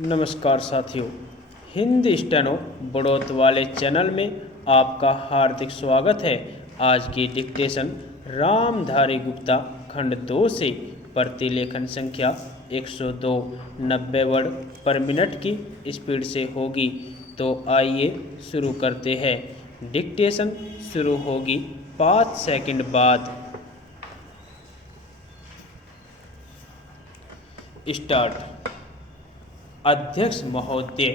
नमस्कार साथियों, हिंदी स्टेनो बढ़ोत वाले चैनल में आपका हार्दिक स्वागत है। आज की डिक्टेशन रामधारी गुप्ता खंड 2 से प्रतिलेखन संख्या 102 90 वर्ड पर मिनट की स्पीड से होगी। तो आइए शुरू करते हैं। डिक्टेशन शुरू होगी 5 सेकंड बाद। स्टार्ट। अध्यक्ष महोदय,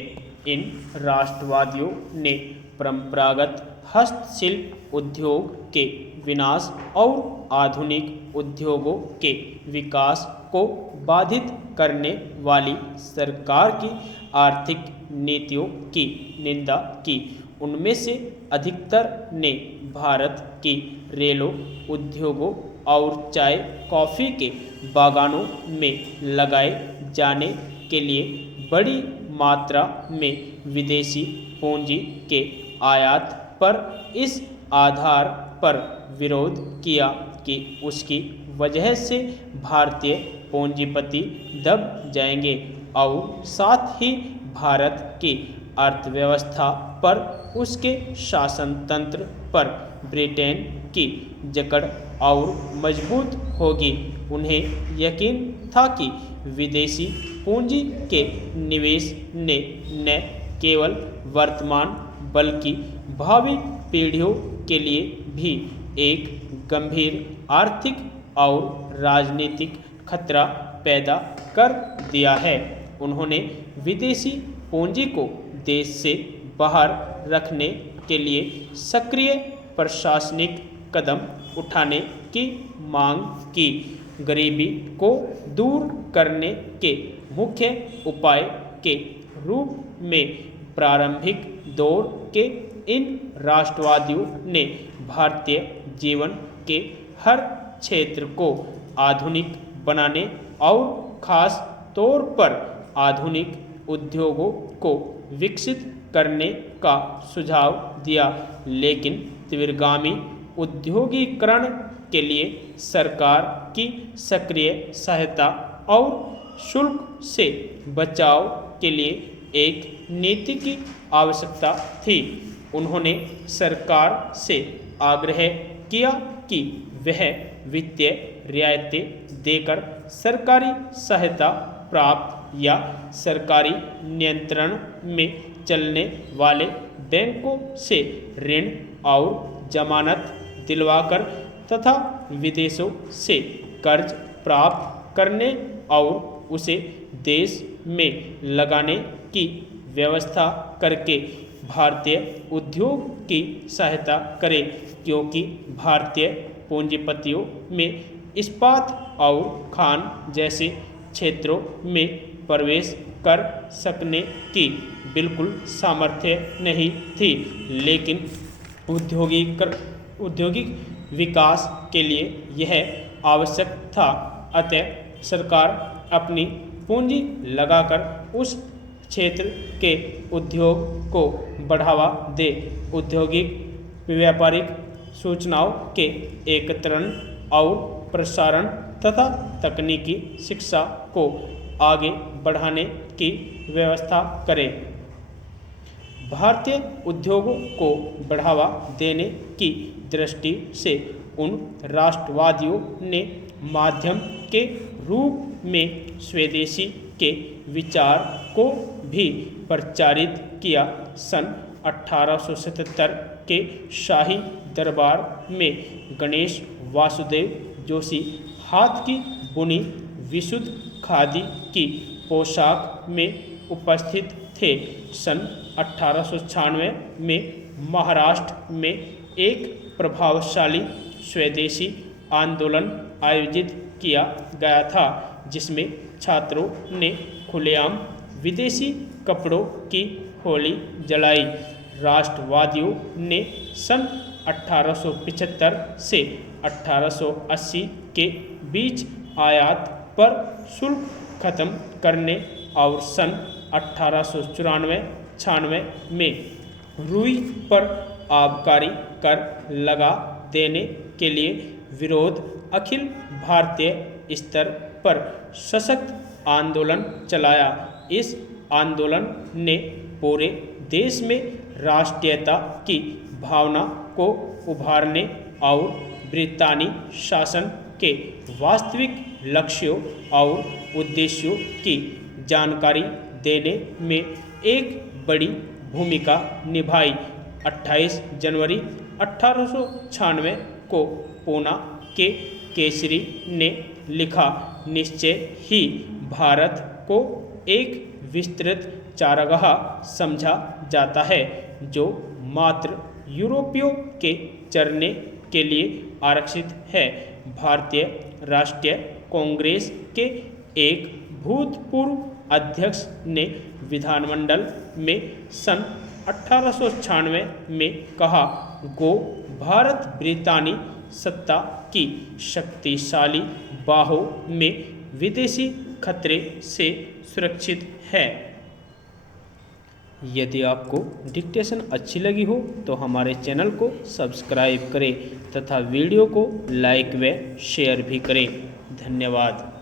इन राष्ट्रवादियों ने परंपरागत हस्तशिल्प उद्योग के विनाश और आधुनिक उद्योगों के विकास को बाधित करने वाली सरकार की आर्थिक नीतियों की निंदा की। उनमें से अधिकतर ने भारत की रेलों उद्योगों और चाय कॉफ़ी के बागानों में लगाए जाने के लिए बड़ी मात्रा में विदेशी पूंजी के आयात पर इस आधार पर विरोध किया कि उसकी वजह से भारतीय पूंजीपति दब जाएंगे और साथ ही भारत की अर्थव्यवस्था पर उसके शासन तंत्र पर ब्रिटेन की जकड़ और मजबूत होगी। उन्हें यकीन था कि विदेशी पूंजी के निवेश ने न केवल वर्तमान बल्कि भावी पीढ़ियों के लिए भी एक गंभीर आर्थिक और राजनीतिक खतरा पैदा कर दिया है। उन्होंने विदेशी पूंजी को देश से बाहर रखने के लिए सक्रिय प्रशासनिक कदम उठाने की मांग की। गरीबी को दूर करने के मुख्य उपाय के रूप में प्रारंभिक दौर के इन राष्ट्रवादियों ने भारतीय जीवन के हर क्षेत्र को आधुनिक बनाने और खास तौर पर आधुनिक उद्योगों को विकसित करने का सुझाव दिया, लेकिन तीव्रगामी उद्योगीकरण के लिए सरकार की सक्रिय सहायता और शुल्क से बचाव के लिए एक नीति की आवश्यकता थी। उन्होंने सरकार से आग्रह किया कि वह वित्तीय रियायतें देकर सरकारी सहायता प्राप्त या सरकारी नियंत्रण में चलने वाले बैंकों से ऋण और जमानत दिलवाकर तथा विदेशों से कर्ज प्राप्त करने और उसे देश में लगाने की व्यवस्था करके भारतीय उद्योग की सहायता करें, क्योंकि भारतीय पूंजीपतियों में इस्पात और खान जैसे क्षेत्रों में प्रवेश कर सकने की बिल्कुल सामर्थ्य नहीं थी। लेकिन औद्योगिक विकास के लिए यह आवश्यक था। अतः सरकार अपनी पूंजी लगाकर उस क्षेत्र के उद्योग को बढ़ावा दे, औद्योगिक व्यापारिक सूचनाओं के एकत्रीकरण और प्रसारण तथा तकनीकी शिक्षा को आगे बढ़ाने की व्यवस्था करे। भारतीय उद्योगों को बढ़ावा देने की दृष्टि से उन राष्ट्रवादियों ने माध्यम के रूप में स्वदेशी के विचार को भी प्रचारित किया। सन 1877 के शाही दरबार में गणेश वासुदेव जोशी हाथ की बुनी विशुद्ध खादी की पोशाक में उपस्थित थे। सन 1896 में महाराष्ट्र में एक प्रभावशाली स्वदेशी आंदोलन आयोजित किया गया था, जिसमें छात्रों ने खुलेआम विदेशी कपड़ों की होली जलाई। राष्ट्रवादियों ने सन 1875 से 1880 के बीच आयात पर शुल्क खत्म करने और सन 1894-96 में रुई पर आबकारी कर लगा देने के लिए विरोध अखिल भारतीय स्तर पर सशक्त आंदोलन चलाया। इस आंदोलन ने पूरे देश में राष्ट्रीयता की भावना को उभारने और ब्रितानी शासन के वास्तविक लक्ष्यों और उद्देश्यों की जानकारी देने में एक बड़ी भूमिका निभाई। 28 जनवरी 1896 को पूना के केसरी ने लिखा, निश्चय ही भारत को एक विस्तृत चारागाह समझा जाता है जो मात्र यूरोपियों के चरने के लिए आरक्षित है। भारतीय राष्ट्रीय कांग्रेस के एक भूतपूर्व अध्यक्ष ने विधानमंडल में सन 1896 में कहा, गो भारत ब्रितानी सत्ता की शक्तिशाली बाहों में विदेशी खतरे से सुरक्षित है। यदि आपको डिक्टेशन अच्छी लगी हो तो हमारे चैनल को सब्सक्राइब करें तथा वीडियो को लाइक व शेयर भी करें। धन्यवाद।